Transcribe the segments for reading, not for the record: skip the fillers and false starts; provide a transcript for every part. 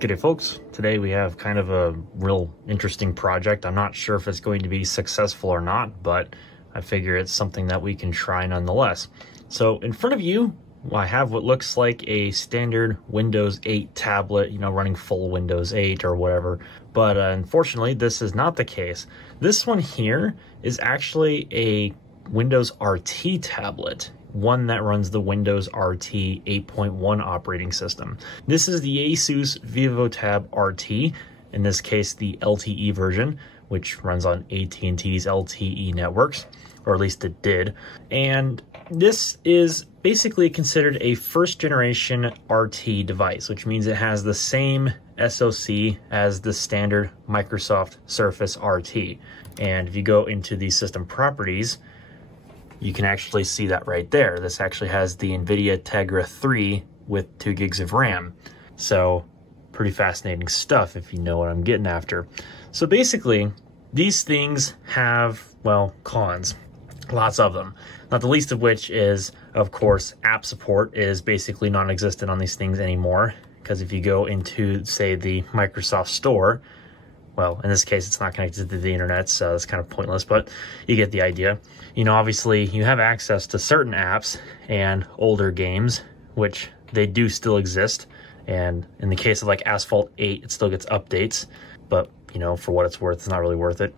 G'day folks, today we have kind of a real interesting project. I'm not sure if it's going to be successful or not, but I figure it's something that we can try nonetheless. So in front of you, I have what looks like a standard Windows 8 tablet, running full Windows 8 or whatever. But unfortunately, this is not the case. This one here is actually a Windows RT tablet, one that runs the Windows RT 8.1 operating system. This is the ASUS VivoTab RT, in this case the LTE version, which runs on AT&T's LTE networks, or at least it did. And this is basically considered a first generation RT device, which means it has the same SoC as the standard Microsoft Surface RT. And if you go into the system properties, you can actually see that right there. This actually has the NVIDIA Tegra 3 with 2 gigs of RAM. So pretty fascinating stuff if you know what I'm getting after. So basically, these things have, well, cons. Lots of them. Not the least of which is, of course, app support is basically non-existent on these things anymore. Because if you go into, say, the Microsoft Store, well, in this case, it's not connected to the internet, so it's kind of pointless, but you get the idea. Obviously, you have access to certain apps and older games, which they do still exist. And in the case of like Asphalt 8, it still gets updates, but, for what it's worth, it's not really worth it.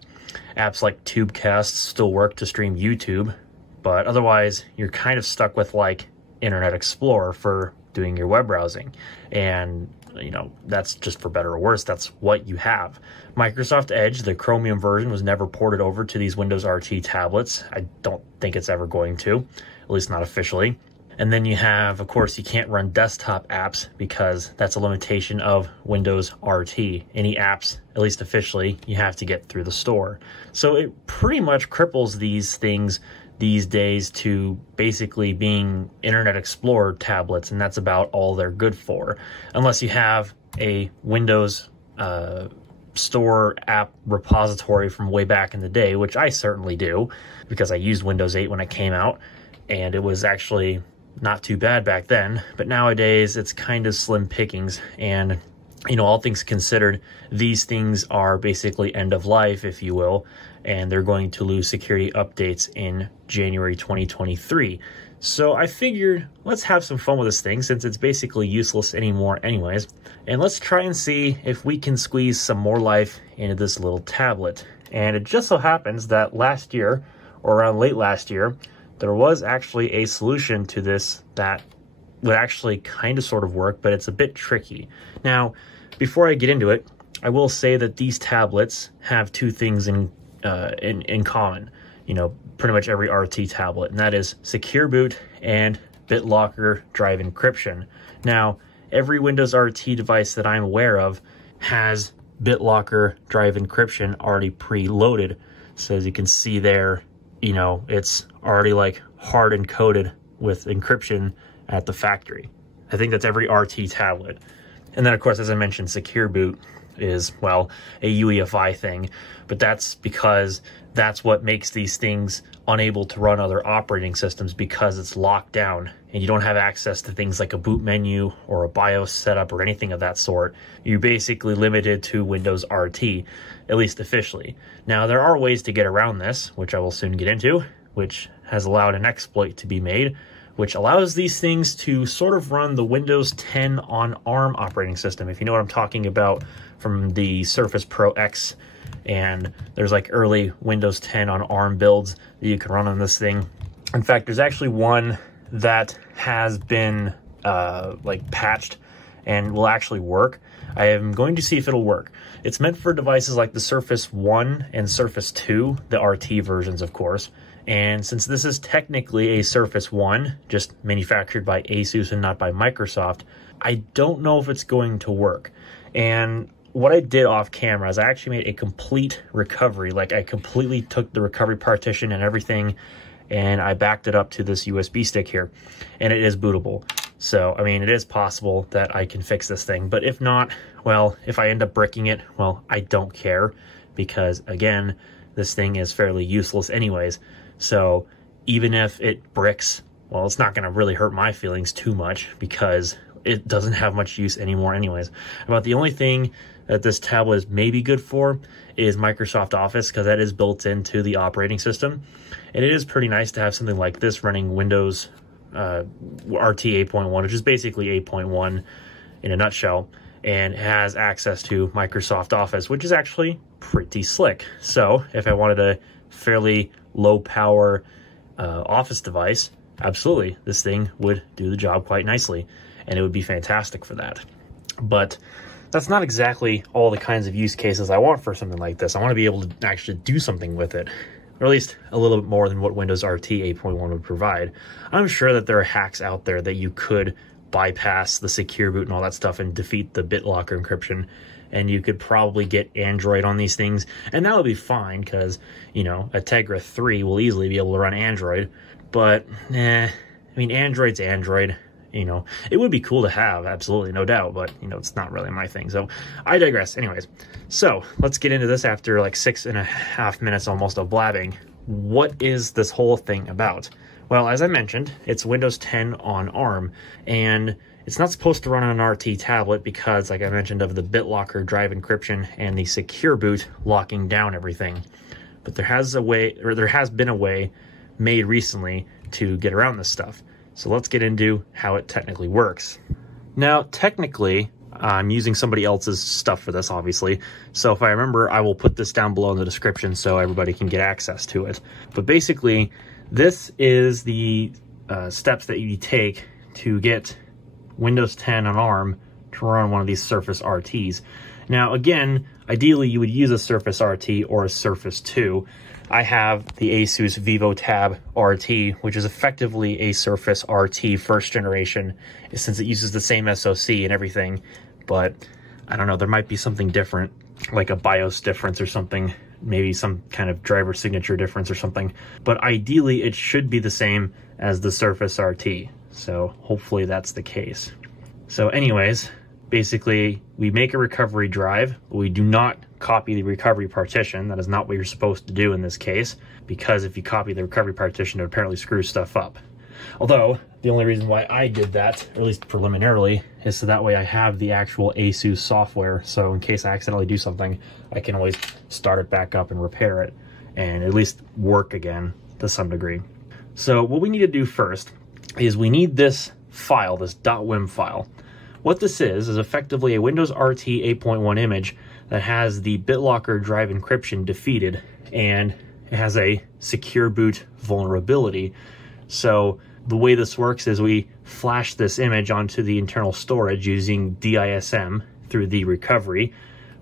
Apps like Tubecast still work to stream YouTube, but otherwise, you're kind of stuck with like Internet Explorer for doing your web browsing. And that's just for better or worse, that's what you have. Microsoft Edge, the Chromium version, was never ported over to these Windows RT tablets. I don't think it's ever going to, at least not officially. And then you have, of course, you can't run desktop apps because that's a limitation of Windows RT. Any apps, at least officially, you have to get through the store. So it pretty much cripples these things these days to basically being Internet Explorer tablets, and that's about all they're good for. Unless you have a Windows Store app repository from way back in the day, which I certainly do, because I used Windows 8 when it came out, and it was actually not too bad back then. But nowadays, it's kind of slim pickings, and all things considered, these things are basically end of life, if you will, and they're going to lose security updates in January 2023. So I figured, let's have some fun with this thing since it's basically useless anymore anyways, and let's try and see if we can squeeze some more life into this little tablet. And it just so happens that last year, or around late last year, there was actually a solution to this that would actually kind of sort of work, but it's a bit tricky. Now, before I get into it, I will say that these tablets have two things in common, pretty much every RT tablet, and that is secure boot and BitLocker drive encryption. Now, every Windows RT device that I'm aware of has BitLocker drive encryption already preloaded. So as you can see there, it's already like hard encoded with encryption at the factory. I think that's every RT tablet. And then, of course, as I mentioned, secure boot is, well, a UEFI thing, but that's because that's what makes these things unable to run other operating systems, because it's locked down and you don't have access to things like a boot menu or a BIOS setup or anything of that sort. You're basically limited to Windows RT, at least officially. Now, there are ways to get around this, which I will soon get into, which has allowed an exploit to be made, which allows these things to sort of run the Windows 10 on ARM operating system, if you know what I'm talking about, from the Surface Pro X. And there's like early Windows 10 on ARM builds that you can run on this thing. In fact, there's actually one that has been patched and will actually work. I am going to see if it'll work. It's meant for devices like the Surface 1 and Surface 2, the RT versions, of course. And since this is technically a Surface 1, just manufactured by ASUS and not by Microsoft, I don't know if it's going to work. And what I did off camera is I actually made a complete recovery. Like, I completely took the recovery partition and everything, and I backed it up to this USB stick here, and it is bootable. So, I mean, it is possible that I can fix this thing, but if not, well, if I end up bricking it, well, I don't care, because again, this thing is fairly useless anyways. So even if it bricks, well, it's not going to really hurt my feelings too much, because it doesn't have much use anymore anyways. About the only thing that this tablet is maybe good for is Microsoft Office, because that is built into the operating system. And it is pretty nice to have something like this running Windows RT 8.1, which is basically 8.1 in a nutshell, and has access to Microsoft Office, which is actually pretty slick. So if I wanted a fairly low power Office device, absolutely, this thing would do the job quite nicely, and it would be fantastic for that. But that's not exactly all the kinds of use cases I want for something like this. I want to be able to actually do something with it, or at least a little bit more than what Windows RT 8.1 would provide. I'm sure that there are hacks out there that you could bypass the secure boot and all that stuff and defeat the BitLocker encryption, and you could probably get Android on these things, and that would be fine because, you know, a Tegra 3 will easily be able to run Android. But I mean, Android's Android. You know, it would be cool to have, absolutely, no doubt, but, you know, it's not really my thing. So I digress. Anyways, so let's get into this after like 6.5 minutes almost of blabbing. What is this whole thing about? Well, as I mentioned, it's Windows 10 on ARM, and it's not supposed to run on an RT tablet because, like I mentioned, of the BitLocker drive encryption and the secure boot locking down everything. But there has been a way made recently to get around this stuff. So let's get into how it technically works. Now, technically, I'm using somebody else's stuff for this, obviously. So if I remember, I will put this down below in the description so everybody can get access to it. But basically, this is the steps that you take to get Windows 10 on ARM to run one of these Surface RTs. Now, again, ideally, you would use a Surface RT or a Surface 2. I have the ASUS VivoTab RT, which is effectively a Surface RT first generation, since it uses the same SoC and everything. But I don't know, there might be something different, like a BIOS difference or something, maybe some kind of driver signature difference or something. But ideally, it should be the same as the Surface RT. So hopefully that's the case. So anyways, basically, we make a recovery drive. We do not copy the recovery partition. That is not what you're supposed to do in this case, because if you copy the recovery partition, it apparently screws stuff up. Although, the only reason why I did that, or at least preliminarily, is so that way I have the actual ASUS software, so in case I accidentally do something, I can always start it back up and repair it, and at least work again to some degree. So what we need to do first is we need this file, this .wim file. What this is effectively a Windows RT 8.1 image that has the BitLocker drive encryption defeated, and it has a secure boot vulnerability. So the way this works is we flash this image onto the internal storage using DISM through the recovery,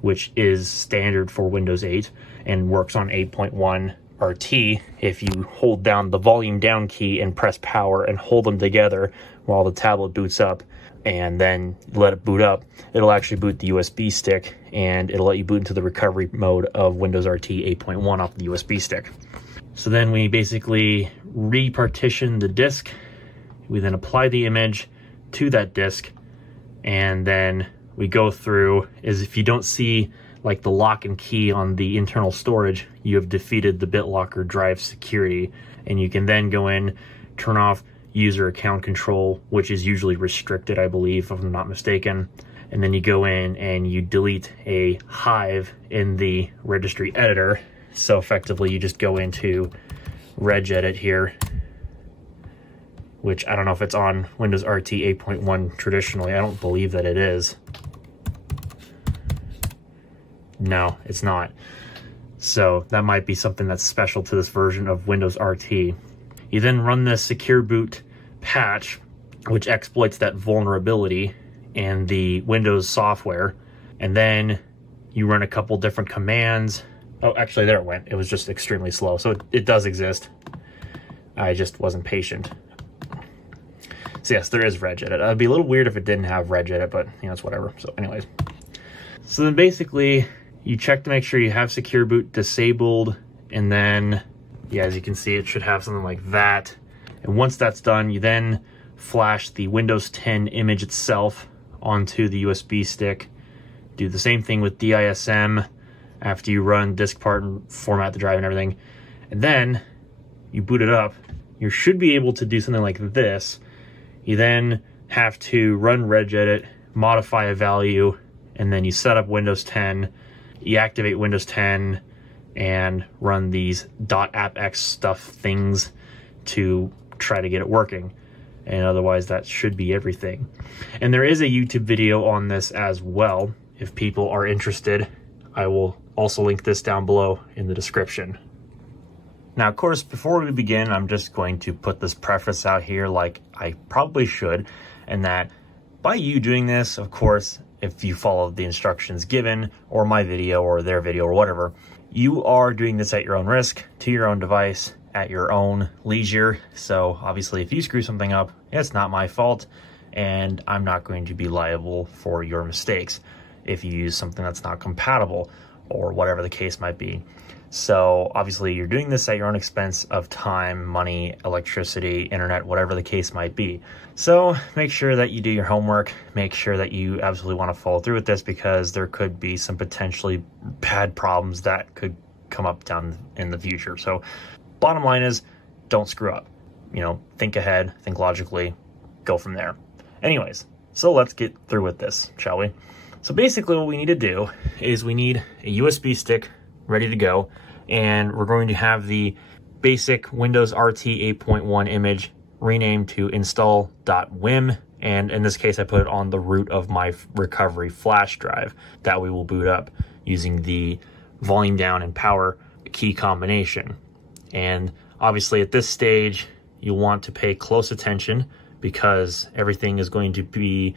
which is standard for Windows 8 and works on 8.1 RT if you hold down the volume down key and press power and hold them together while the tablet boots up, and then let it boot up. It'll actually boot the USB stick, and it'll let you boot into the recovery mode of Windows RT 8.1 off the USB stick. So then we basically repartition the disk. We then apply the image to that disk, and then we go through, as if you don't see like the lock and key on the internal storage, you have defeated the BitLocker drive security, and you can then go in, turn off user account control, which is usually restricted, I believe, if I'm not mistaken. And then you go in and you delete a hive in the registry editor. So effectively you just go into regedit here, which I don't know if it's on Windows RT 8.1 traditionally. I don't believe that it is. No, it's not. So that might be something that's special to this version of Windows RT. You then run this secure boot patch, which exploits that vulnerability and the Windows software. And then you run a couple different commands. Oh, actually, there it went. It was just extremely slow. So it does exist. I just wasn't patient. So yes, there is regedit. It'd be a little weird if it didn't have regedit, but you know, it's whatever. So anyways. So then basically, you check to make sure you have secure boot disabled, and then, yeah, as you can see, it should have something like that. And once that's done, you then flash the Windows 10 image itself onto the USB stick. Do the same thing with DISM after you run diskpart and format the drive and everything. And then you boot it up. You should be able to do something like this. You then have to run regedit, modify a value, and then you set up Windows 10, you activate Windows 10, and run these .appx stuff things to try to get it working. And otherwise that should be everything. And there is a YouTube video on this as well. If people are interested, I will also link this down below in the description. Now, of course, before we begin, I'm just going to put this preface out here like I probably should, and that by you doing this, of course, if you follow the instructions given, or my video, or their video, or whatever, you are doing this at your own risk, to your own device, at your own leisure. So obviously, if you screw something up, it's not my fault, and I'm not going to be liable for your mistakes if you use something that's not compatible, or whatever the case might be. So obviously you're doing this at your own expense of time, money, electricity, internet, whatever the case might be. So make sure that you do your homework, make sure that you absolutely want to follow through with this, because there could be some potentially bad problems that could come up down in the future. So bottom line is, don't screw up. You know, think ahead, think logically, go from there. Anyways, so let's get through with this, shall we? So basically what we need to do is we need a USB stick ready to go, and we're going to have the basic Windows RT 8.1 image renamed to install.wim, and in this case I put it on the root of my recovery flash drive that we will boot up using the volume down and power key combination. And obviously at this stage you want to pay close attention, because everything is going to be,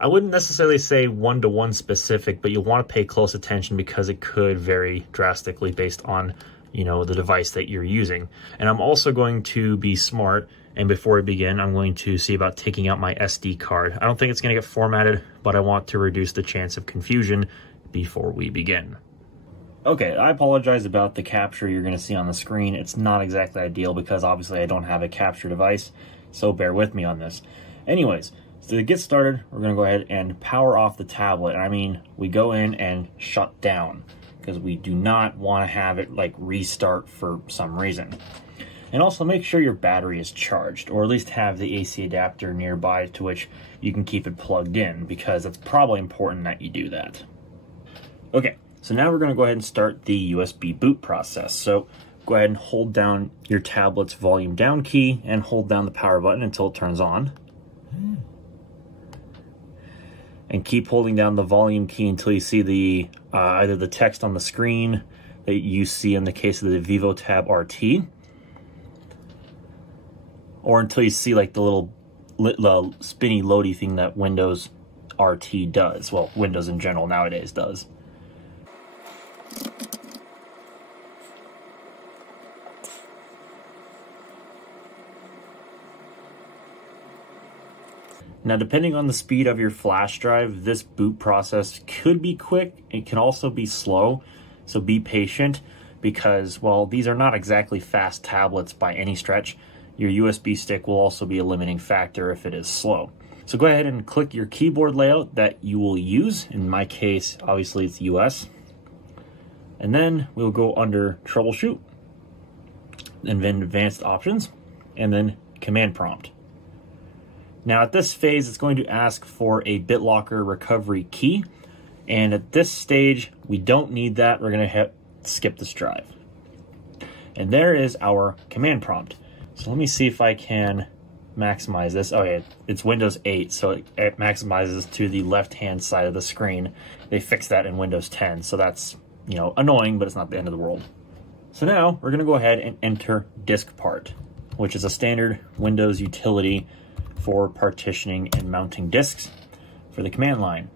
I wouldn't necessarily say one-to-one specific, but you'll want to pay close attention because it could vary drastically based on, you know, the device that you're using. And I'm also going to be smart, and before we begin, I'm going to see about taking out my SD card. I don't think it's going to get formatted, but I want to reduce the chance of confusion before we begin. Okay, I apologize about the capture you're going to see on the screen. It's not exactly ideal because obviously I don't have a capture device, so bear with me on this. Anyways, so to get started, we're going to go ahead and power off the tablet. And I mean, we go in and shut down, because we do not want to have it like restart for some reason. And also make sure your battery is charged, or at least have the AC adapter nearby to which you can keep it plugged in, because it's probably important that you do that. Okay, so now we're going to go ahead and start the USB boot process. So go ahead and hold down your tablet's volume down key and hold down the power button until it turns on. And keep holding down the volume key until you see the either the text on the screen that you see in the case of the VivoTab RT, or until you see like the little spinny loady thing that Windows RT does. Well, Windows in general nowadays does. Now, depending on the speed of your flash drive, this boot process could be quick. It can also be slow, so be patient, because while these are not exactly fast tablets by any stretch, your USB stick will also be a limiting factor if it is slow. So go ahead and click your keyboard layout that you will use. In my case, obviously it's US. And then we'll go under Troubleshoot, and then Advanced Options, and then Command Prompt. Now at this phase, it's going to ask for a BitLocker recovery key. And at this stage, we don't need that. We're going to skip this drive. And there is our command prompt. So let me see if I can maximize this. Oh yeah, it's Windows 8, so it maximizes to the left-hand side of the screen. They fixed that in Windows 10, so that's, you know, annoying, but it's not the end of the world. So now we're going to go ahead and enter disk part, which is a standard Windows utility for partitioning and mounting disks for the command line.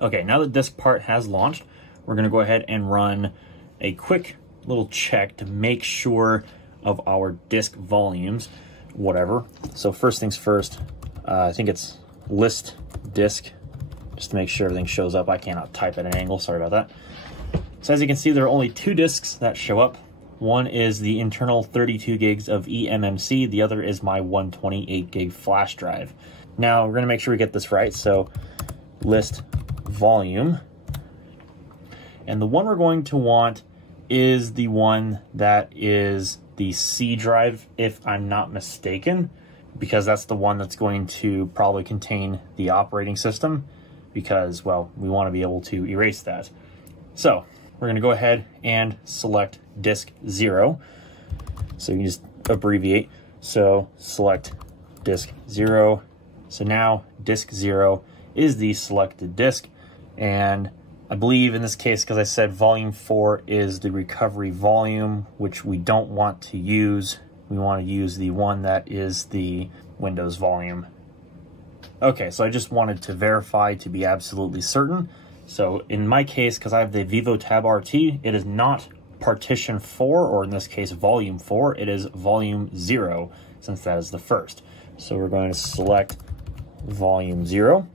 Okay, now the disk part has launched, we're going to go ahead and run a quick little check to make sure of our disk volumes, whatever. So first things first, I think it's list disk, just to make sure everything shows up. I cannot type at an angle, sorry about that. So as you can see, there are only two disks that show up. One is the internal 32 gigs of eMMC, the other is my 128 gig flash drive. Now we're gonna make sure we get this right, so list volume. And the one we're going to want is the one that is the C drive, if I'm not mistaken. because that's the one that's going to probably contain the operating system, because, well, we want to be able to erase that. So we're going to go ahead and select disk 0. So you can just abbreviate. So select disk 0. So now disk 0 is the selected disk. And I believe in this case, because I said volume 4 is the recovery volume, which we don't want to use. We want to use the one that is the Windows volume. Okay, so I just wanted to verify to be absolutely certain. So in my case, because I have the VivoTab RT, it is not partition 4, or in this case volume 4, it is volume 0, since that is the first. So we're going to select volume 0.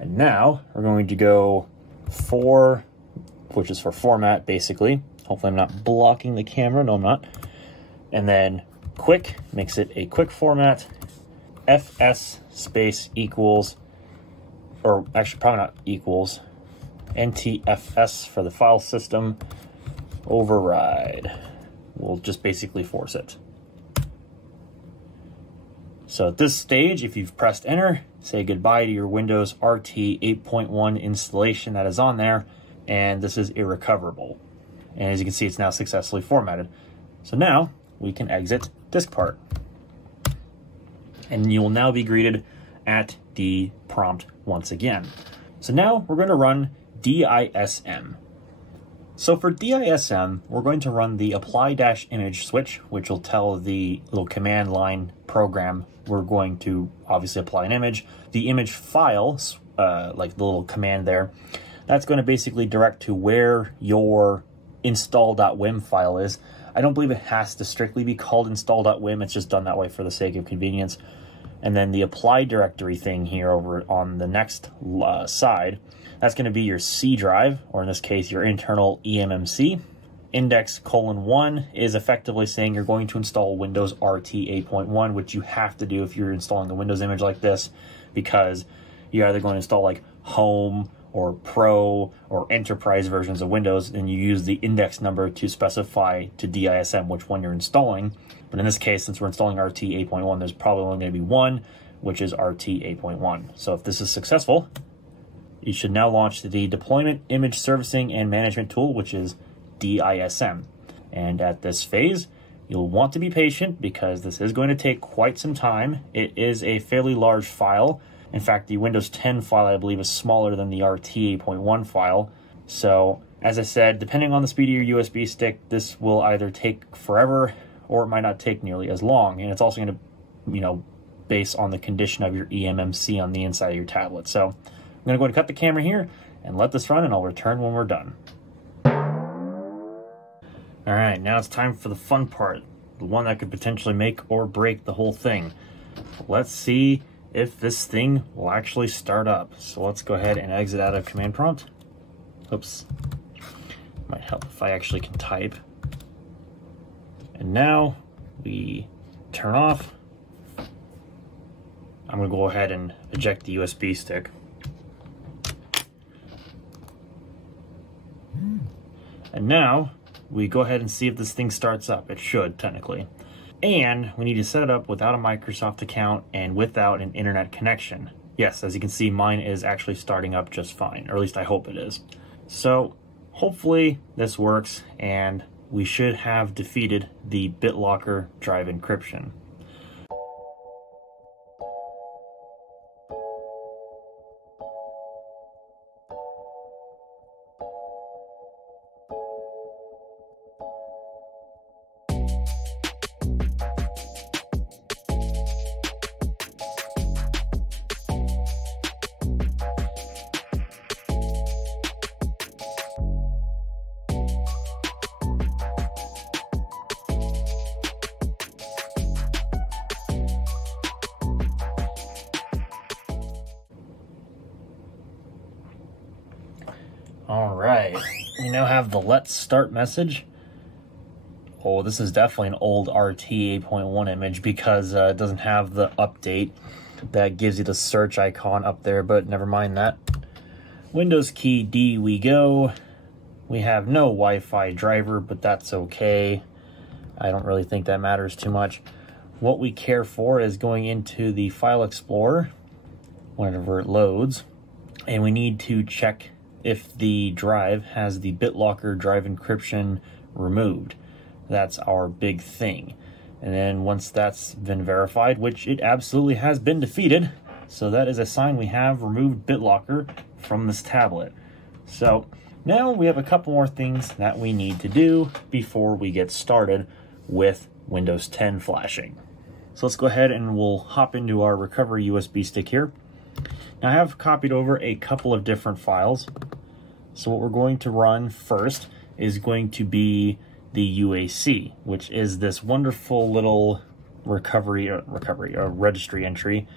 And now we're going to go 4, which is for format, basically. Hopefully I'm not blocking the camera. No, I'm not. And then quick makes it a quick format. FS space equals, or actually probably not equals, NTFS for the file system, override. We'll just basically force it. So at this stage, if you've pressed enter, say goodbye to your Windows RT 8.1 installation that is on there, and this is irrecoverable. And as you can see, it's now successfully formatted. So now we can exit diskpart. And you will now be greeted at the prompt once again. So now we're going to run DISM. So for DISM, we're going to run the apply-image switch, which will tell the little command line program we're going to obviously apply an image. The image file, like the little command there, that's going to basically direct to where your install.wim file is. I don't believe it has to strictly be called install.wim. It's just done that way for the sake of convenience. And then the apply directory thing here over on the next side, that's going to be your C drive, or in this case, your internal eMMC. Index:1 is effectively saying you're going to install Windows RT 8.1, which you have to do if you're installing the Windows image like this, because you're either going to install like Home or Pro or Enterprise versions of Windows, and you use the index number to specify to DISM which one you're installing. But in this case, since we're installing RT 8.1, there's probably only going to be one, which is RT 8.1. So if this is successful, you should now launch the Deployment Image Servicing and Management tool, which is DISM. And at this phase, you'll want to be patient because this is going to take quite some time. It is a fairly large file. In fact, the Windows 10 file, I believe, is smaller than the RT 8.1 file. So, as I said, depending on the speed of your USB stick, this will either take forever or it might not take nearly as long. And it's also going to, base on the condition of your eMMC on the inside of your tablet. So, I'm going to go ahead and cut the camera here and let this run, and I'll return when we're done. All right, now it's time for the fun part, the one that could potentially make or break the whole thing. Let's see if this thing will actually start up. So let's go ahead and exit out of command prompt. Oops. Might help if I actually can type. And now we turn off. I'm going to go ahead and eject the USB stick. And now we go ahead and see if this thing starts up. It should, technically. And we need to set it up without a Microsoft account and without an internet connection. Yes, as you can see, mine is actually starting up just fine, or at least I hope it is. So hopefully this works, and we should have defeated the BitLocker drive encryption. All right, we now have the let's start message. Oh, this is definitely an old RT 8.1 image because it doesn't have the update that gives you the search icon up there, but never mind that. Windows key D we go. We have no Wi-Fi driver, but that's okay. I don't really think that matters too much. what we care for is going into the File Explorer whenever it loads, and we need to check if the drive has the BitLocker drive encryption removed. That's our big thing. And then once that's been verified, which it absolutely has been defeated, so that is a sign we have removed BitLocker from this tablet. So now we have a couple more things that we need to do before we get started with Windows 10 flashing. So let's go ahead and we'll hop into our recovery USB stick here. Now I have copied over a couple of different files. So what we're going to run first is going to be the UAC, which is this wonderful little registry entry.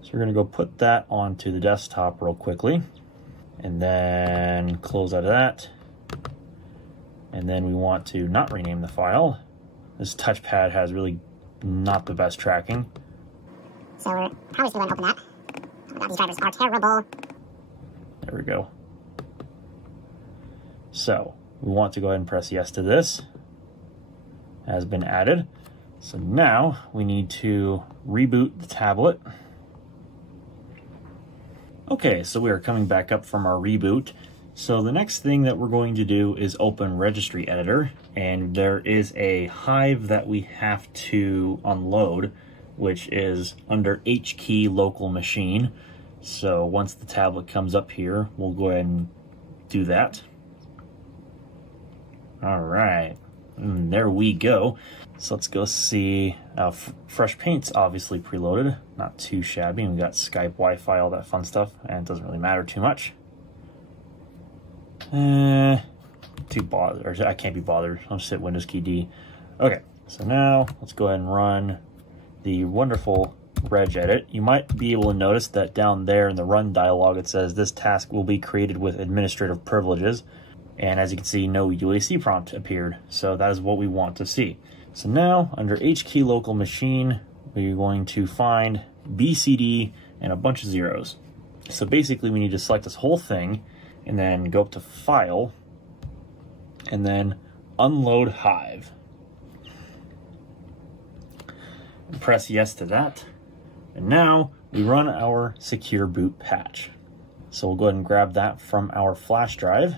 So we're going to go put that onto the desktop real quickly, and then close out of that. And then we want to not rename the file. This touchpad has really not the best tracking. So we're probably still going to open that. Oh my God, these drivers are terrible. There we go. So we want to go ahead and press yes to this. Has been added. So now we need to reboot the tablet. Okay, so we are coming back up from our reboot. So the next thing that we're going to do is open Registry Editor, and there is a Hive that we have to unload, which is under HKey local machine. So once the tablet comes up here, we'll go ahead and do that. All right, and there we go. So let's go see. Fresh Paint's obviously preloaded, not too shabby. And we got Skype, Wi-Fi, all that fun stuff, and it doesn't really matter too much. Too bothered. I can't be bothered. I'll just hit Windows key D. Okay, so now let's go ahead and run the wonderful regedit. You might be able to notice that down there in the run dialog it says this task will be created with administrative privileges. And as you can see, no UAC prompt appeared. So that is what we want to see. So now under HKey local machine, we're going to find BCD and a bunch of zeros. So basically we need to select this whole thing and then go up to File and then Unload Hive. And press yes to that. And now we run our secure boot patch. So we'll go ahead and grab that from our flash drive.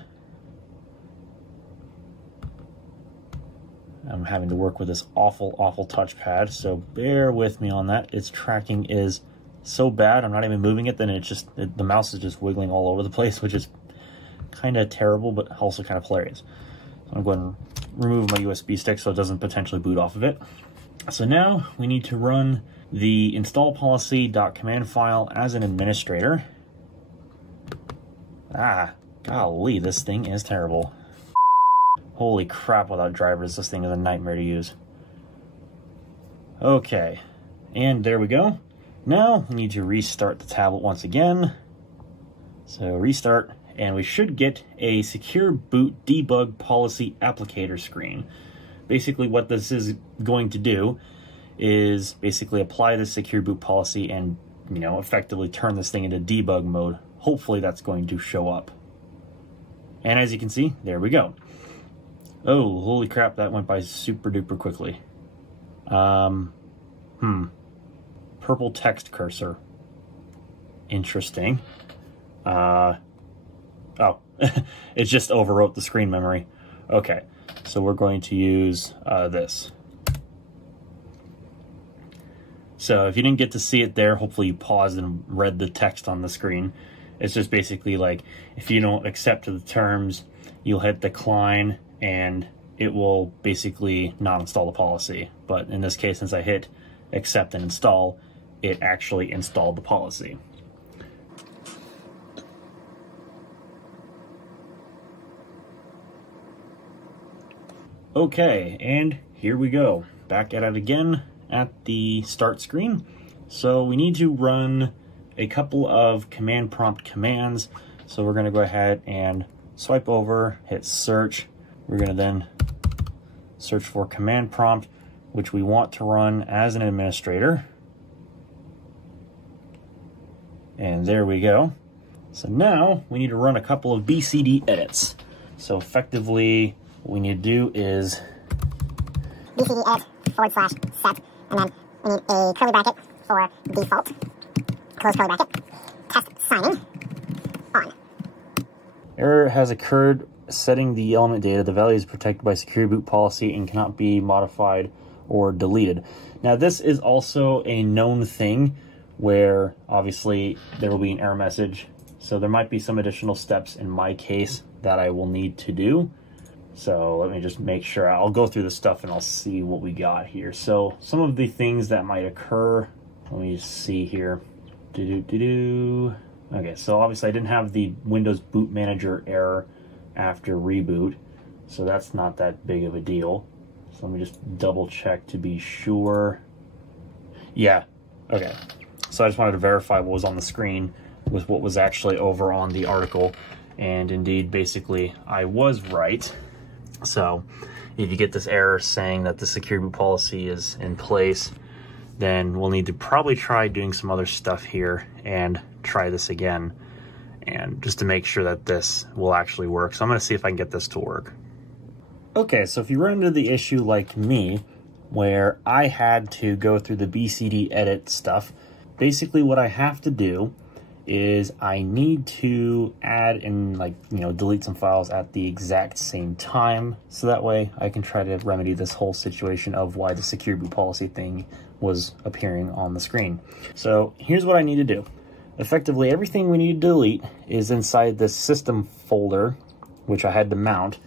I'm having to work with this awful touchpad, so bear with me on that. Its tracking is so bad, I'm not even moving it, then the mouse is just wiggling all over the place, which is kind of terrible, but also kind of hilarious. So I'm going to remove my USB stick so it doesn't potentially boot off of it. So now we need to run the install policy.command file as an administrator. Golly, this thing is terrible. Holy crap, without drivers, this thing is a nightmare to use. Okay, and there we go. Now we need to restart the tablet once again. So restart, and we should get a secure boot debug policy applicator screen. Basically what this is going to do is basically apply the secure boot policy and, you know, effectively turn this thing into debug mode. Hopefully that's going to show up. And as you can see, there we go. Oh, holy crap, that went by super duper quickly. Purple text cursor. Interesting. Oh, it just overwrote the screen memory. Okay, so we're going to use this. So if you didn't get to see it there, hopefully you paused and read the text on the screen. It's just basically like, if you don't accept the terms, you'll hit decline, and it will basically not install the policy. But in this case, since I hit accept and install, it actually installed the policy. Okay, and here we go. Back at it again at the start screen. So we need to run a couple of command prompt commands. So we're going to go ahead and swipe over, hit search. We're going to then search for command prompt, which we want to run as an administrator. And there we go. So now we need to run a couple of BCD edits. So effectively what we need to do is BCD edit /set, and then We need a curly bracket for default, close curly bracket, test signing, on. Error has occurred setting the element data. The value is protected by secure boot policy and cannot be modified or deleted. Now this is also a known thing where obviously there will be an error message. So there might be some additional steps in my case that I will need to do. So let me just make sure. I'll go through the stuff and I'll see what we got here. So some of the things that might occur, let me just see here. Okay, so obviously I didn't have the Windows Boot Manager error after reboot, so that's not that big of a deal. So let me just double check to be sure. Yeah, okay. So I just wanted to verify what was on the screen with what was actually over on the article. And indeed, basically, I was right. So if you get this error saying that the secure boot policy is in place, then we'll need to probably try doing some other stuff here and try this again, and just to make sure that this will actually work. So I'm going to see if I can get this to work. Okay, so if you run into the issue like me, where I had to go through the BCD edit stuff, basically what I have to do is I need to add and delete some files at the exact same time, so that way I can try to remedy this whole situation of why the secure boot policy thing was appearing on the screen. So here's what I need to do. Effectively, everything we need to delete is inside this system folder, which I had to mount,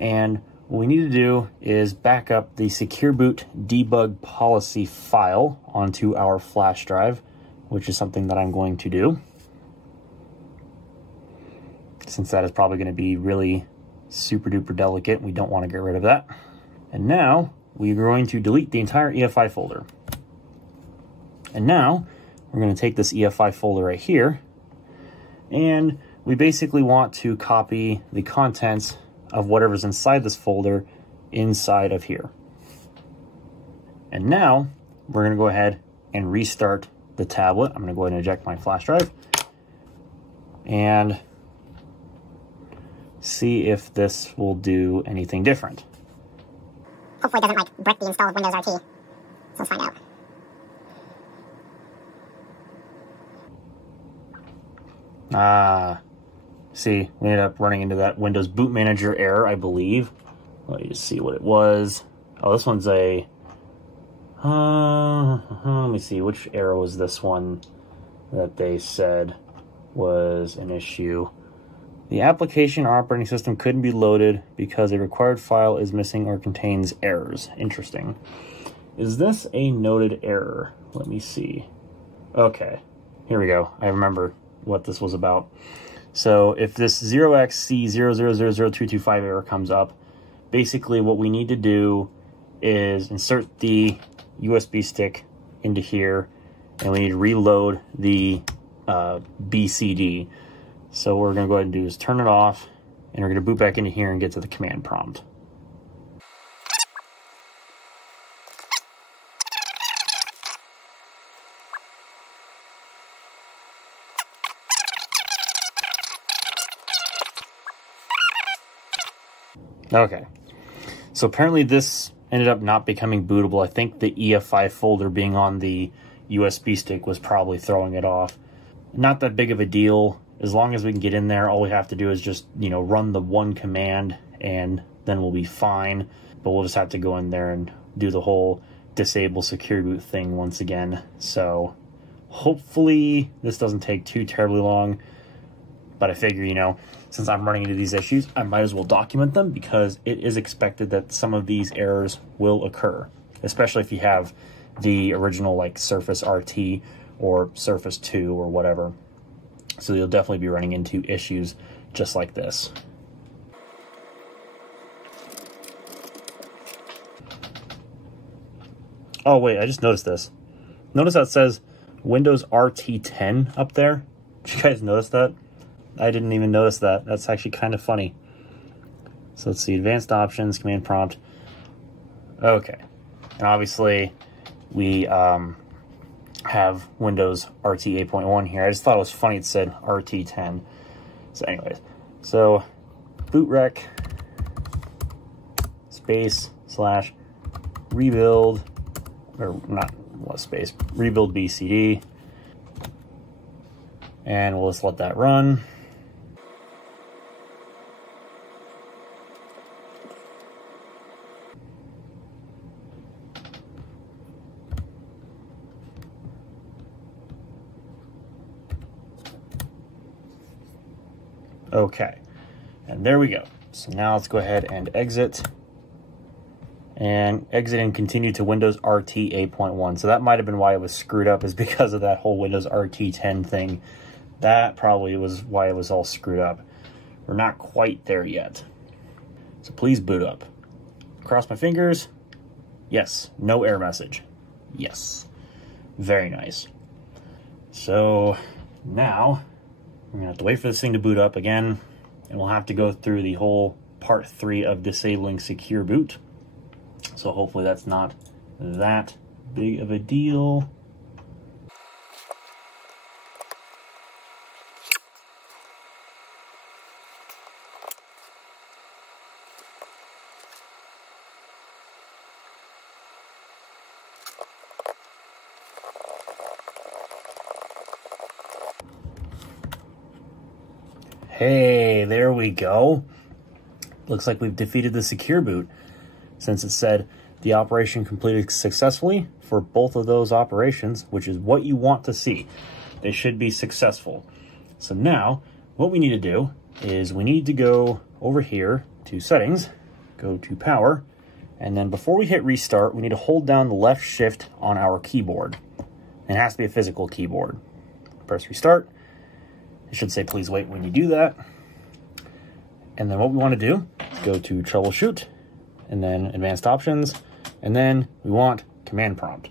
and what we need to do is back up the secure boot debug policy file onto our flash drive, which is something that I'm going to do, since that is probably going to be really super duper delicate. We don't want to get rid of that. And now we're going to delete the entire EFI folder. And now we're going to take this EFI folder right here, and we basically want to copy the contents of whatever's inside this folder inside of here. And now we're going to go ahead and restart the tablet. I'm going to go ahead and eject my flash drive and see if this will do anything different. Hopefully it doesn't brick the install of Windows RT. So let's find out. See, we ended up running into that Windows Boot Manager error, I believe. Let me just see what it was. Oh, this one's a... let me see, which error was this one that they said was an issue? The application or operating system couldn't be loaded because a required file is missing or contains errors. Interesting. Is this a noted error? Let me see. Okay, here we go. I remember what this was about. So if this 0xC0000225 error comes up, basically what we need to do is insert the USB stick into here, and we need to reload the BCD. So what we're going to go ahead and do is turn it off, and we're going to boot back into here and get to the command prompt. Okay, so apparently this ended up not becoming bootable. I think the EFI folder being on the USB stick was probably throwing it off. Not that big of a deal. As long as we can get in there, all we have to do is just, run the one command, and then we'll be fine. But we'll just have to go in there and do the whole disable secure boot thing once again. So hopefully this doesn't take too terribly long. But I figure, since I'm running into these issues, I might as well document them, because it is expected that some of these errors will occur, especially if you have the original Surface RT or Surface 2 or whatever. So you'll definitely be running into issues just like this. Oh wait, I just noticed this. Notice how it says Windows RT 10 up there? Did you guys notice that? I didn't even notice that. That's actually kind of funny. So let's see, advanced options, command prompt. Okay, and obviously we have Windows RT 8.1 here. I just thought it was funny it said RT 10. So anyways, so bootrec space / rebuild, or not what space, rebuild BCD, and we'll just let that run. Okay, and there we go. So now let's go ahead and exit and continue to Windows RT 8.1. So that might have been why it was screwed up, is because of that whole Windows RT 10 thing. That probably was why it was all screwed up. We're not quite there yet. So please boot up. Cross my fingers. Yes. No error message. Yes. Very nice. So now we're gonna have to wait for this thing to boot up again, and we'll have to go through the whole part 3 of disabling secure boot. So hopefully that's not that big of a deal. Hey, there we go. Looks like we've defeated the secure boot, since it said the operation completed successfully for both of those operations, which is what you want to see. They should be successful. So now what we need to do is we need to go over here to settings, go to power, and then before we hit restart, we need to hold down the left shift on our keyboard. It has to be a physical keyboard. Press restart. It should say please wait when you do that. And then what we want to do is go to troubleshoot, and then advanced options, and then we want command prompt.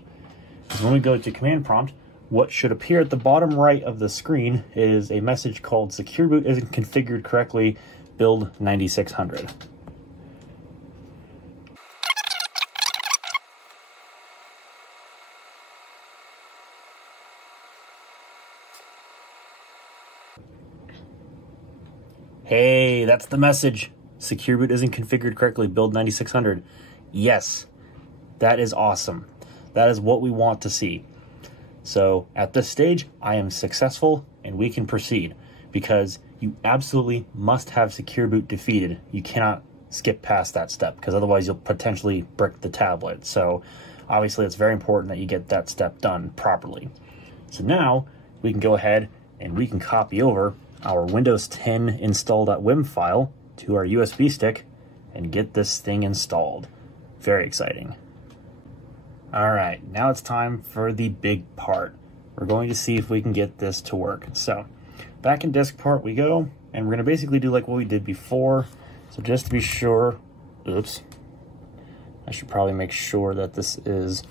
Because when we go to command prompt, what should appear at the bottom right of the screen is a message called secure boot isn't configured correctly, build 9600. Hey, that's the message. Secure boot isn't configured correctly, build 9600. Yes, that is awesome. That is what we want to see. So at this stage, I am successful and we can proceed, because you absolutely must have secure boot defeated. You cannot skip past that step, because otherwise you'll potentially brick the tablet. So obviously it's very important that you get that step done properly. So now we can go ahead and we can copy over our Windows 10 install.wim file to our USB stick and get this thing installed. Very exciting. All right, now it's time for the big part. We're going to see if we can get this to work. So back in disk part we go, and we're gonna basically do like what we did before. So just to be sure, oops, I should probably make sure that this is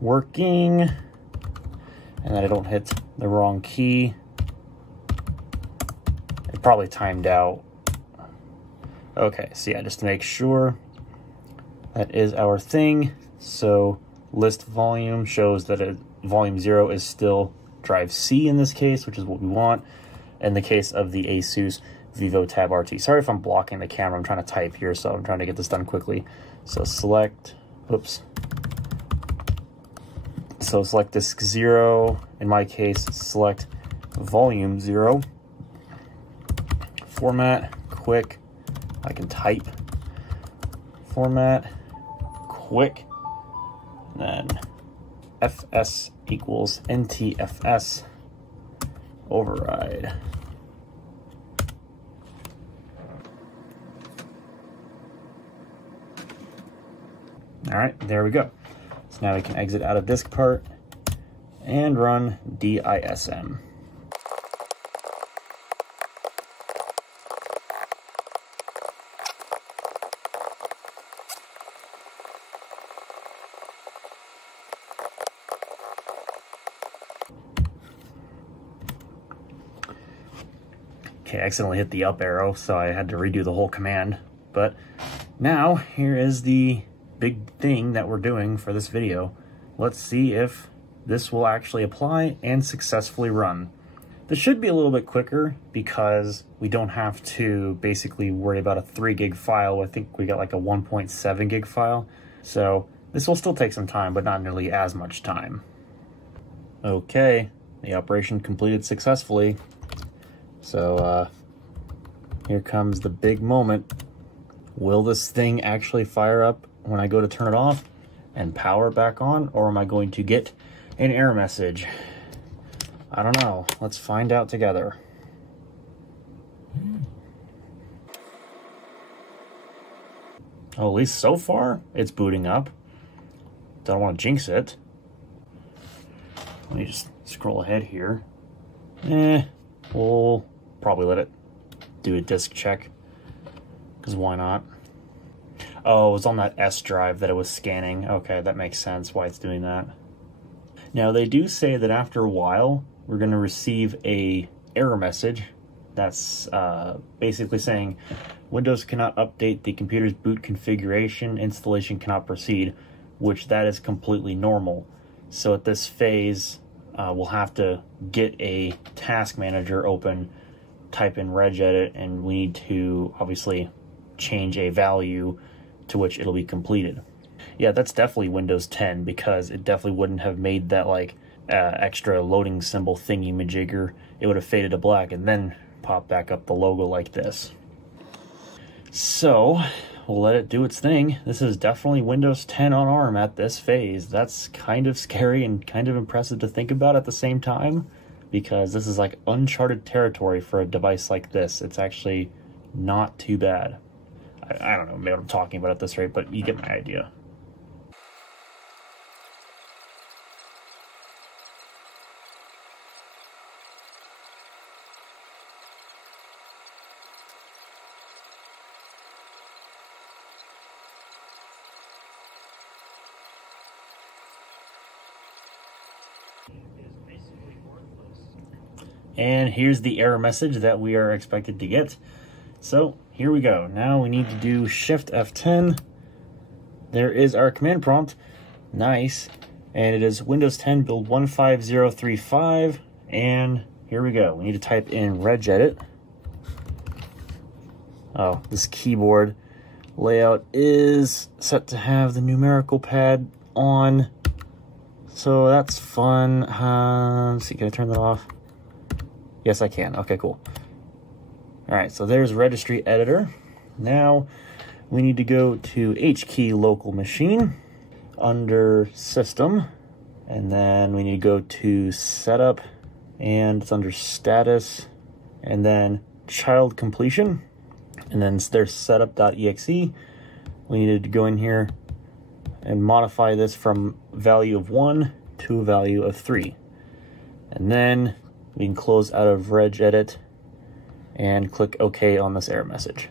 working and that I don't hit the wrong key. It probably timed out. Okay, so yeah, just to make sure, that is our thing. So list volume shows that volume 0 is still drive C in this case, which is what we want. In the case of the ASUS VivoTab RT. Sorry if I'm blocking the camera, I'm trying to type here, so I'm trying to get this done quickly. So select, oops. So select disk 0, in my case, select volume 0. Format, quick, I can type. Format, quick, then fs equals ntfs override. All right, there we go. So now we can exit out of disk part and run dism. Okay, I accidentally hit the up arrow, so I had to redo the whole command. But now, here is the big thing that we're doing for this video. Let's see if this will actually apply and successfully run. This should be a little bit quicker because we don't have to basically worry about a 3 gig file. I think we got like a 1.7 gig file. So this will still take some time, but not nearly as much time. Okay, the operation completed successfully. So here comes the big moment. Will this thing actually fire up when I go to turn it off and power it back on, or am I going to get an error message? I don't know. Let's find out together. Oh, at least so far, it's booting up. Don't want to jinx it. Let me just scroll ahead here. We'll probably let it do a disk check, because why not? Oh, it was on that S drive that it was scanning. Okay, that makes sense why it's doing that. Now, they do say that after a while, we're going to receive a error message that's basically saying Windows cannot update the computer's boot configuration, installation cannot proceed, which that is completely normal. So at this phase, we'll have to get a task manager open, type in regedit, and we need to obviously change a value to which it'll be completed. Yeah, that's definitely Windows 10, because it definitely wouldn't have made that like extra loading symbol thingy-majigger. It would have faded to black and then pop back up the logo like this. So we'll let it do its thing. This is definitely Windows 10 on ARM at this phase. That's kind of scary and kind of impressive to think about at the same time, because this is like uncharted territory for a device like this. It's actually not too bad. I don't know maybe what I'm talking about at this rate, but you get my idea. And here's the error message that we are expected to get. So here we go. Now we need to do Shift F10. There is our command prompt. Nice. And it is Windows 10 build 15035. And here we go. We need to type in regedit. Oh, this keyboard layout is set to have the numerical pad on. So that's fun. Let's see, can I turn that off? Yes, I can. Okay, cool. All right, so there's registry editor. Now we need to go to HKey local machine under system, and then we need to go to setup, and it's under status, and then child completion, and then there's setup.exe. We needed to go in here and modify this from value of 1 to a value of 3. And then we can close out of regedit and click OK on this error message.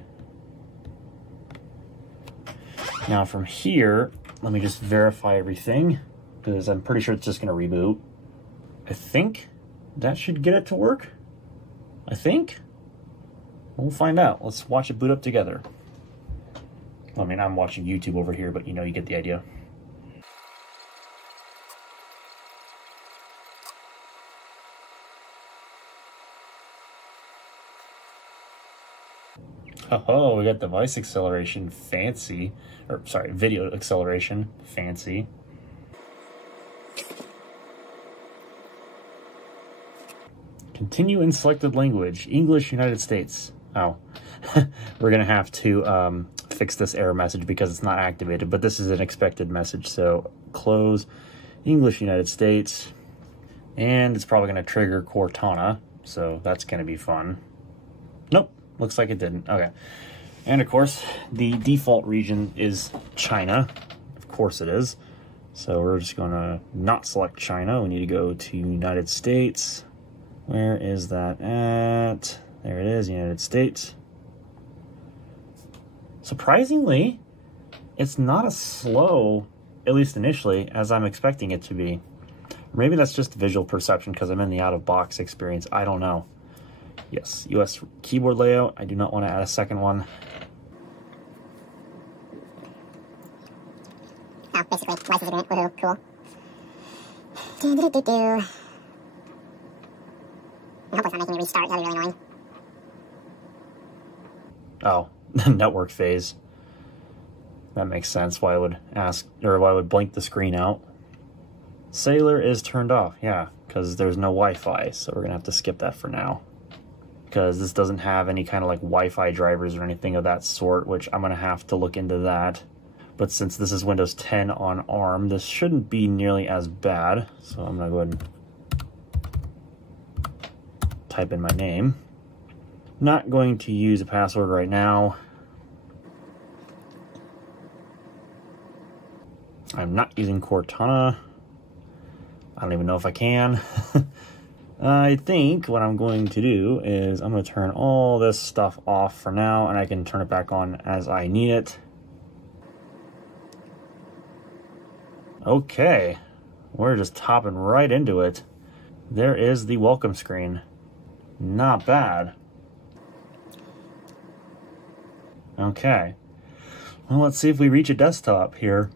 Now from here, let me just verify everything, because I'm pretty sure it's just going to reboot. I think that should get it to work. I think. We'll find out. Let's watch it boot up together. I mean, I'm watching YouTube over here, but you know, you get the idea. Oh, we got device acceleration, fancy. Or, sorry, video acceleration, fancy. Continue in selected language, English, United States. Oh, we're gonna have to fix this error message because it's not activated, but this is an expected message. So close, English, United States, and it's probably gonna trigger Cortana, so that's gonna be fun. Nope. Looks like it didn't. Okay. And of course, the default region is China. Of course it is. So we're just going to not select China. We need to go to United States. Where is that at? There it is, United States. Surprisingly, it's not as slow, at least initially, as I'm expecting it to be. Maybe that's just visual perception because I'm in the out-of-box experience. I don't know. Yes, US keyboard layout. I do not want to add a second one. Oh, basically, license agreement. Woohoo, cool. I hope it's not making you restart. That'd be really annoying. Oh, network phase. That makes sense. Why I would ask, or why I would blink the screen out. Sailor is turned off. Yeah, because there's no Wi-Fi, so we're gonna have to skip that for now. Because this doesn't have any kind of like Wi-Fi drivers or anything of that sort, which I'm gonna have to look into that. But since this is Windows 10 on ARM, this shouldn't be nearly as bad. So I'm gonna go ahead and type in my name. Not going to use a password right now. I'm not using Cortana. I don't even know if I can. I think what I'm going to do is I'm going to turn all this stuff off for now, and I can turn it back on as I need it. Okay, we're just hopping right into it. There is the welcome screen. Not bad. Okay, well, let's see if we reach a desktop here.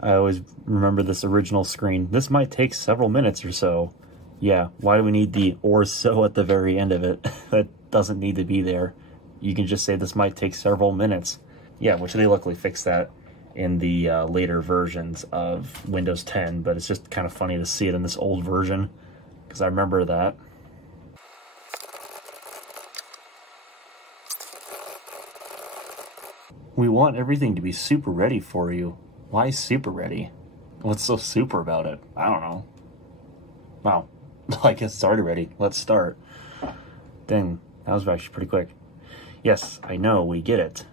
I always remember this original screen. This might take several minutes or so. Yeah, why do we need the "or so" at the very end of it? That doesn't need to be there. You can just say this might take several minutes. Yeah, which they luckily fixed that in the later versions of Windows 10, but it's just kind of funny to see it in this old version, because I remember that. We want everything to be super ready for you. Why super ready? What's so super about it? I don't know. Wow. I guess it's already ready. Let's start. Dang, that was actually pretty quick. Yes, I know, we get it.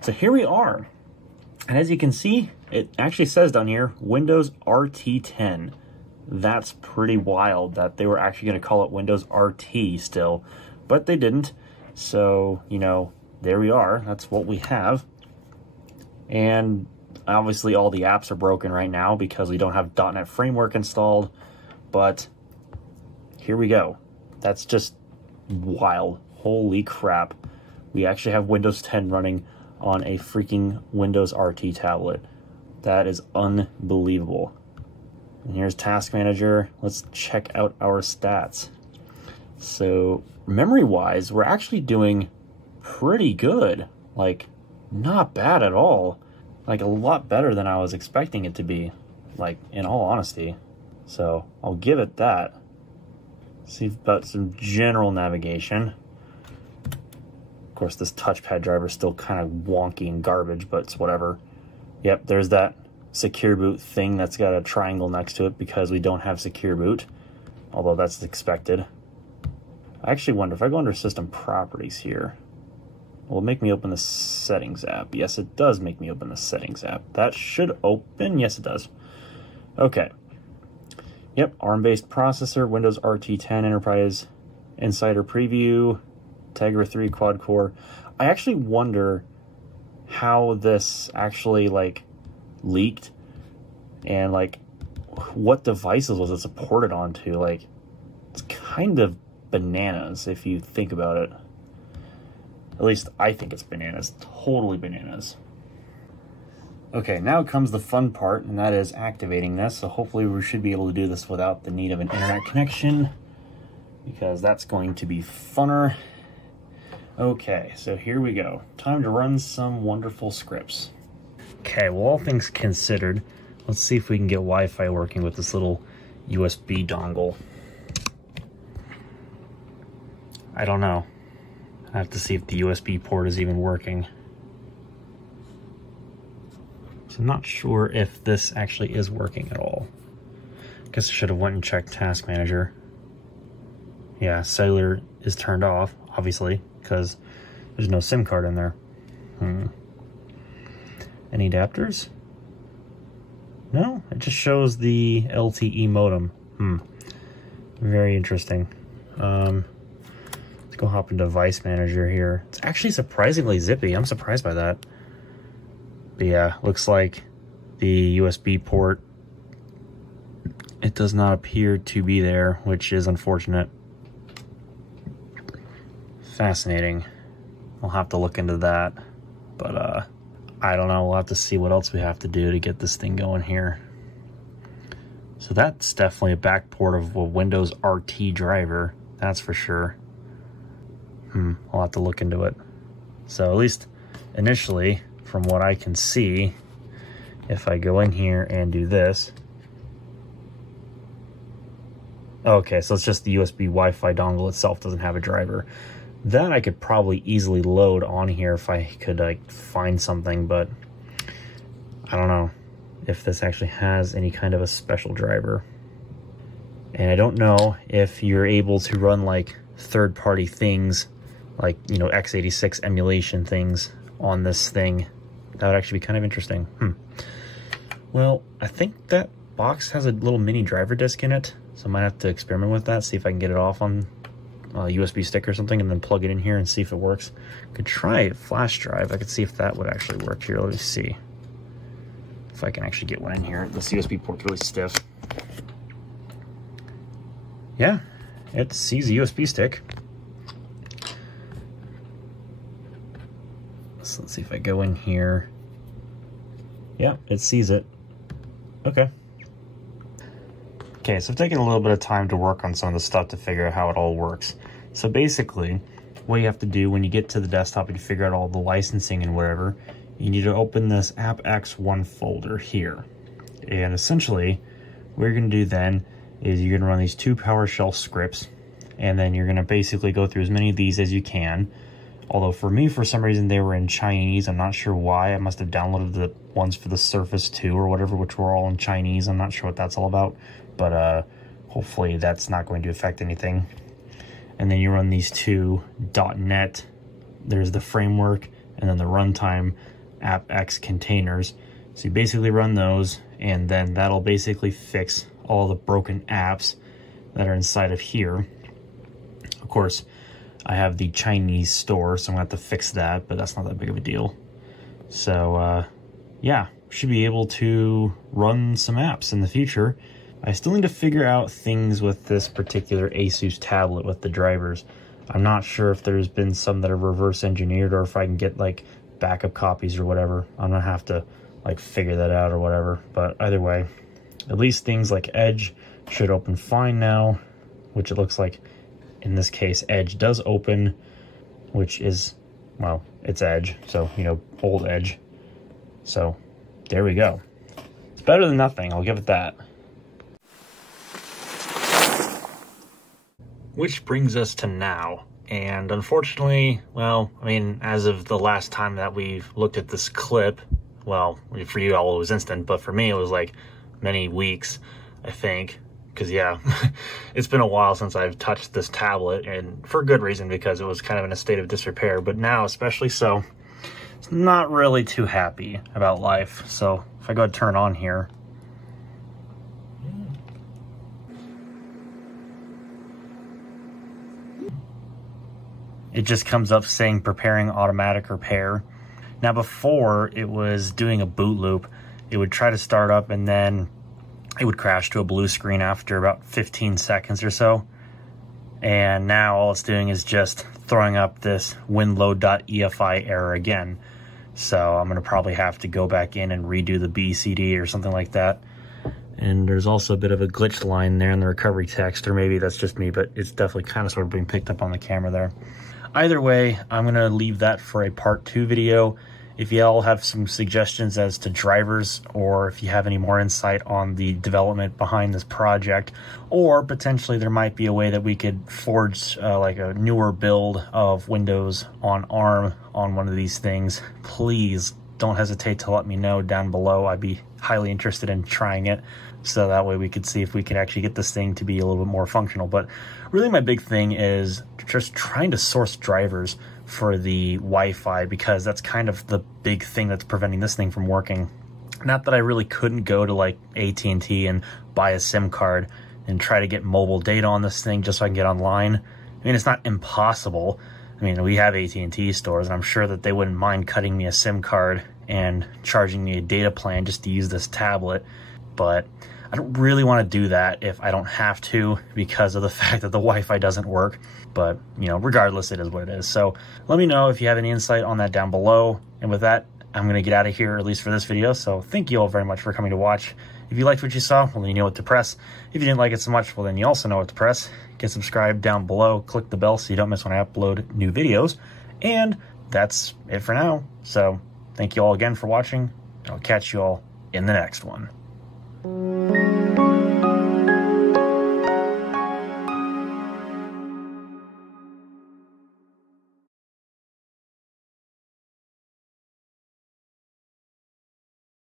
So here we are. And as you can see, it actually says down here, Windows RT 10. That's pretty wild that they were actually going to call it Windows RT still, but they didn't. So, you know, there we are. That's what we have. And obviously all the apps are broken right now because we don't have .NET Framework installed, but here we go. That's just wild. Holy crap. We actually have Windows 10 running on a freaking Windows RT tablet. That is unbelievable. And here's Task Manager. Let's check out our stats. So memory-wise, we're actually doing pretty good. Like, not bad at all. Like, a lot better than I was expecting it to be, like, in all honesty. So I'll give it that. See about some general navigation. Of course, this touchpad driver is still kind of wonky and garbage, but it's whatever. Yep, there's that secure boot thing that's got a triangle next to it because we don't have secure boot, although that's expected. I actually wonder if I go under System Properties here, will it make me open the Settings app? Yes, it does make me open the Settings app. That should open. Yes, it does. Okay. Yep, ARM-based processor, Windows RT 10 Enterprise Insider Preview, Tegra 3 quad core. I actually wonder how this actually like leaked and like what devices was it supported onto. Like, it's kind of bananas if you think about it. At least I think it's bananas. Totally bananas. Okay, now comes the fun part, and that is activating this. So hopefully we should be able to do this without the need of an internet connection, because that's going to be funner. Okay, so here we go. Time to run some wonderful scripts. Okay, well, all things considered, let's see if we can get Wi-Fi working with this little USB dongle. I don't know. I have to see if the USB port is even working. So I'm not sure if this actually is working at all. Guess I should have went and checked Task Manager. Yeah, cellular is turned off, obviously, because there's no SIM card in there. Any adapters? No, it just shows the LTE modem. Very interesting. Let's go hop into Device Manager here. It's actually surprisingly zippy. I'm surprised by that. But yeah, looks like the USB port, it does not appear to be there, which is unfortunate. Fascinating. I'll have to look into that. But I don't know. We'll have to see what else we have to do to get this thing going here. So that's definitely a back port of a Windows RT driver. That's for sure. I'll have to look into it. So at least initially, from what I can see, if I go in here and do this, okay, so it's just the USB Wi-Fi dongle itself, doesn't have a driver. That I could probably easily load on here if I could like find something, but I don't know if this actually has any kind of a special driver. And I don't know if you're able to run like third-party things, like, you know, x86 emulation things on this thing. That would actually be kind of interesting. Well, I think that box has a little mini driver disk in it, so I might have to experiment with that, see if I can get it off on a USB stick or something, and then plug it in here and see if it works. Could try a flash drive. I could see if that would actually work here. Let me see if I can actually get one in here. This USB port's really stiff. Yeah, it sees a USB stick. So let's see if I go in here. Yeah, it sees it. Okay. Okay, so I've taken a little bit of time to work on some of the stuff to figure out how it all works. So basically, what you have to do when you get to the desktop and you figure out all the licensing and whatever, you need to open this AppX1 folder here. And essentially, what you're gonna do then is you're gonna run these 2 PowerShell scripts, and then you're gonna basically go through as many of these as you can. Although for me, for some reason, they were in Chinese. I'm not sure why. I must have downloaded the ones for the Surface 2 or whatever, which were all in Chinese. I'm not sure what that's all about, but hopefully that's not going to affect anything. And then you run these 2 .NET. There's the framework, and then the runtime AppX containers. So you basically run those, and then that'll basically fix all the broken apps that are inside of here. Of course, I have the Chinese store, so I'm gonna have to fix that, but that's not that big of a deal. So yeah, should be able to run some apps in the future. I still need to figure out things with this particular ASUS tablet with the drivers. I'm not sure if there's been some that are reverse engineered or if I can get like backup copies or whatever. I'm gonna have to like figure that out or whatever. But either way, at least things like Edge should open fine now, which it looks like in this case Edge does open, which is, well, it's Edge, so, you know, old Edge. So there we go. It's better than nothing, I'll give it that. Which brings us to now. And unfortunately, well, I mean, as of the last time that we've looked at this clip, well, for you all it was instant, but for me it was like many weeks, I think. Because, yeah, it's been a while since I've touched this tablet, and for good reason, because it was kind of in a state of disrepair. But now, especially so, it's not really too happy about life. So if I go ahead and turn on here, it just comes up saying preparing automatic repair. Now before, it was doing a boot loop. It would try to start up and then it would crash to a blue screen after about 15 seconds or so. And now all it's doing is just throwing up this winload.efi error again. So I'm gonna probably have to go back in and redo the BCD or something like that. And there's also a bit of a glitch line there in the recovery text, or maybe that's just me, but it's definitely kind of sort of being picked up on the camera there. Either way, I'm gonna leave that for a part 2 video. If you all have some suggestions as to drivers, or if you have any more insight on the development behind this project, or potentially there might be a way that we could forge like a newer build of Windows on ARM on one of these things, please don't hesitate to let me know down below. I'd be highly interested in trying it, so that way we could see if we can actually get this thing to be a little bit more functional. But really my big thing is just trying to source drivers for the Wi-Fi, because that's kind of the big thing that's preventing this thing from working. Not that I really couldn't go to like AT&T and buy a SIM card and try to get mobile data on this thing just so I can get online. I mean, it's not impossible. I mean, we have AT&T stores, and I'm sure that they wouldn't mind cutting me a SIM card and charging me a data plan just to use this tablet. But I don't really want to do that if I don't have to, because of the fact that the Wi-Fi doesn't work. But, you know, regardless, it is what it is. So let me know if you have any insight on that down below. And with that, I'm going to get out of here, at least for this video. So thank you all very much for coming to watch. If you liked what you saw, well, then you know what to press. If you didn't like it so much, well, then you also know what to press. Get subscribed down below. Click the bell so you don't miss when I upload new videos. And that's it for now. So thank you all again for watching. I'll catch you all in the next one.